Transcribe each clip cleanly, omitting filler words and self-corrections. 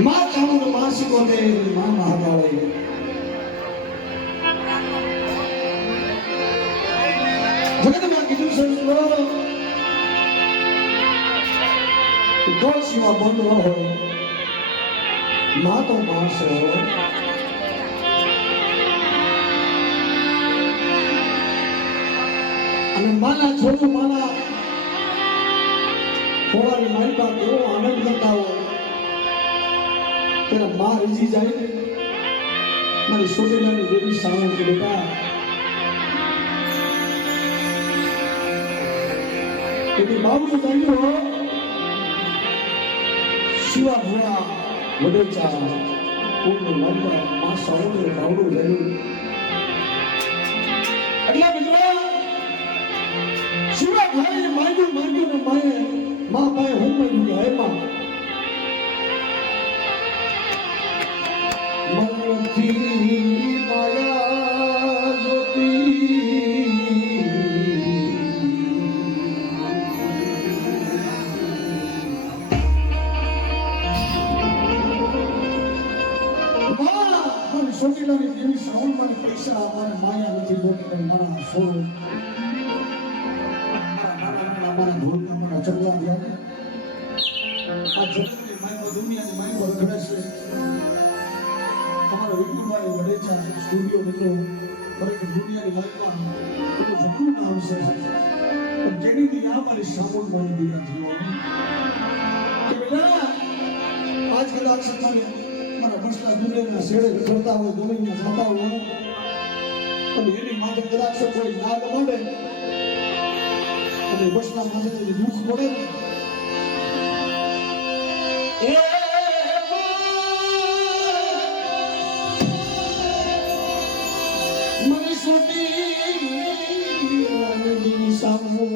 માં ચામુંડ માં શીખોતે માં મહાકાળી જગતમાં કીધું સંતો ગોળ સિવા બંધ ન હોય માં તો માસ હોય અને માના છોડું માના ખોળાની માલિકા એવો આનંદ કરતા હોય ત્યારે માં રીઝી જાય ને મારી સોટેલાની દેવી સામું કે બેટા એની બાબુ જાણ્યો શિવા ભોળા વડેચા પૂર્ણ માલિકા માં સામું બાવડું જાણ્યું એટલા મિત્રો શિવા ભાઈ માંગ્યું ને માએ માં પાસે હું માંગ્યું કે હે માં મનથી માયા જોતી મારી સોટીલાની દેવી શ્રાવણ મારી પૈસા અમારે માયા નથી જોતી મારા સોળ મારા ધોળના મારા ચગલા ગયા આ જગતની માયમાં દુનિયાની માયમાં રખડે છે અમારા વિપુલભાઈ વડેચા સ્ટુડિયો મિત્રો ખરેખર દુનિયાની માયમાં બધું જગલું નામ છે પણ જેની દી આ મારી સામૂલ મારી દીકરા થયો કે બેટા આજ કદાચ સત્તાને મારા બસના દુનિયાના શેડે રખડતા હોય દુનિયા જતા હોય અને એની માથે કદાચ કોઈ નાગ માંડે અને બસના માથે દુઃખ પડે એ મને સોટી સામું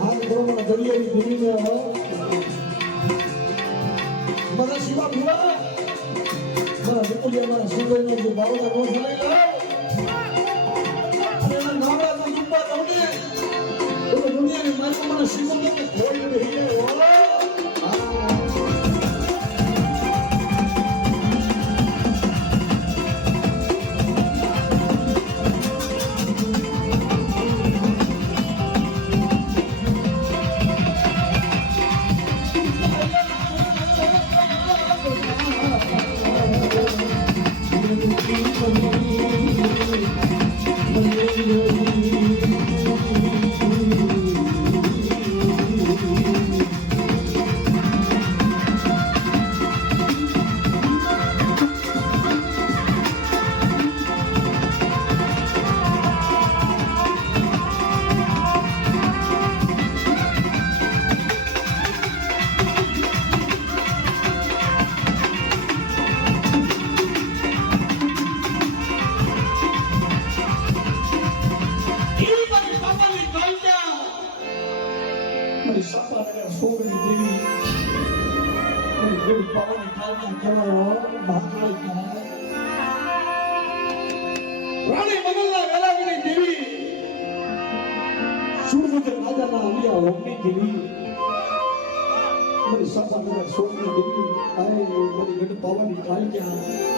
હાથ ધરો મને દરિયાની ધીરીને મારા શિવા ભુવા મારા વિપુલિયા મારા સુગરનો જે બાવડા નો થાય અને એના નામડા તો દુબ્બા દોડીએ તો દુનિયાની મારી મને શિવને ખોઈ રહી હોય ઘડી પાવન કાળના કહેવાયો મહાકાળી કહેવાય રાણી મંગલના વેલાવીની દેવી સુરમુજર રાજાના અલિયા ઓમની દેવી મારી સાસા મારા સોમની દેવી આય મારી ઘડી પાવનની કાળિયા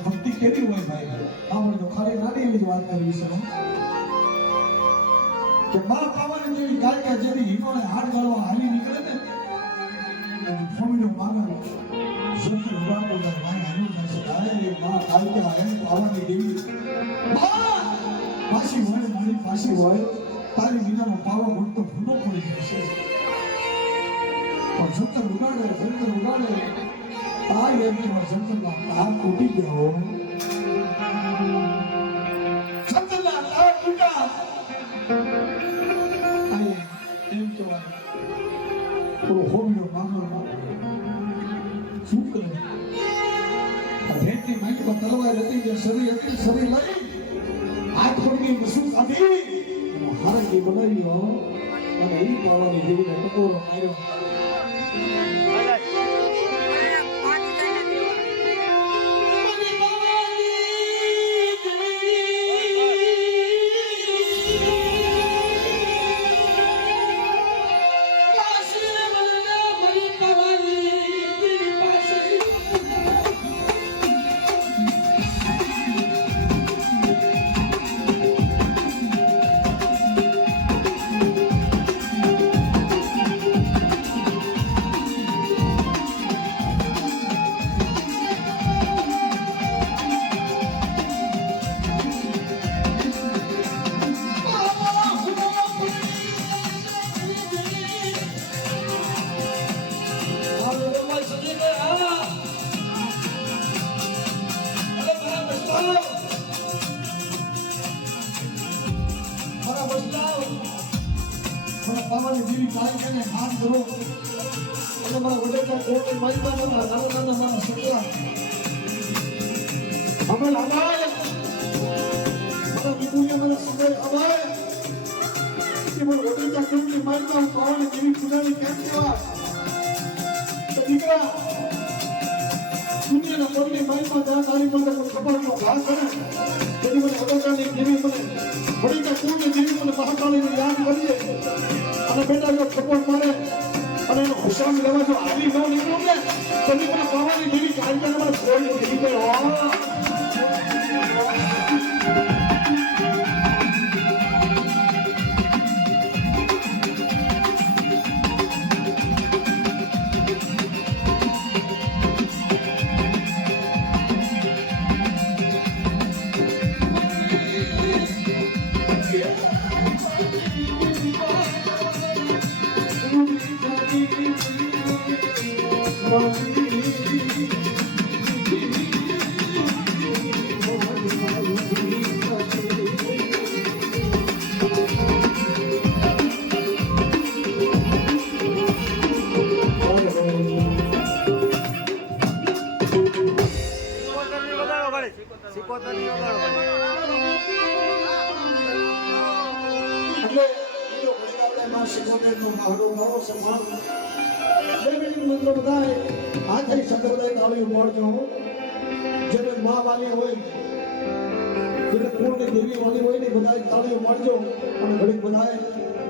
ભક્તિ કેવી હોય ભાઈ આપણે તો ખાલી નાની એવી વાત કરવી છે કે મા પાવાની જેવી ગાય જેવી હિમાલય હાડ ગાળવા હાલી નીકળે ને ફોમીનો માગણ સંતર ઉડાડો જાય ભાઈ હાલું થશે ગાય મા કાલિકા હે પાવાની દેવી મા પાછી હોય મારી પાછી હોય તારી વિનાનો પાવો ઘૂંટતો ભૂલો પડી જશે પણ સંતર ઉડાડે તારી એમની સંતરના તાર તૂટી ગયો સંતરના તાર તૂટા એમ કહેવાય પૂરો હોમિયો માગણમાં શું કરે ભેટની માહિતીમાં તલવાર હતી જે શરીર હતી શરીર લઈ હાથ પડી મસૂદ કાઢી હારંગી બનાવ્યો અને એ પાવાની દેવીને ટકોરો માર્યો પાવાની દેવી કાલિકાને હાથ ધરો અને મારા વડેલા કોટે માઈમાં મારા નાના મારા સકલા અમે લાગાય મારા વિપુને મારા સમય અમાય કે મારા વડેલા કોટે માઈમાં પાવાની દેવી પુરાની કેમ કેવા તો દીકરા દુનિયાના કોટે માઈમાં જા તારી મને ખબરનો ભાગ કરે તેની મને વડેલાની દેવી મને વડેલા કોટે દેવી મને મહાકાળીને યાદ કરીએ અને બેટા જો સપોર્ટ મારે અને એનો હુશામ લેવા જો આવી ન નીકળું ને તો નીકળે પાવાની જેવી કાળજી મારે કોઈ નહીં ગયો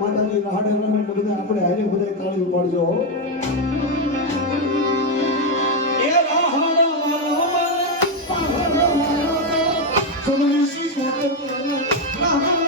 માતાજી રાહડે રમે બધા આપણે હારે બધા તાળી ઉપાડજો એ રાહડા મારો મને પાહડો મારો સોનસી સોનસી રાહડા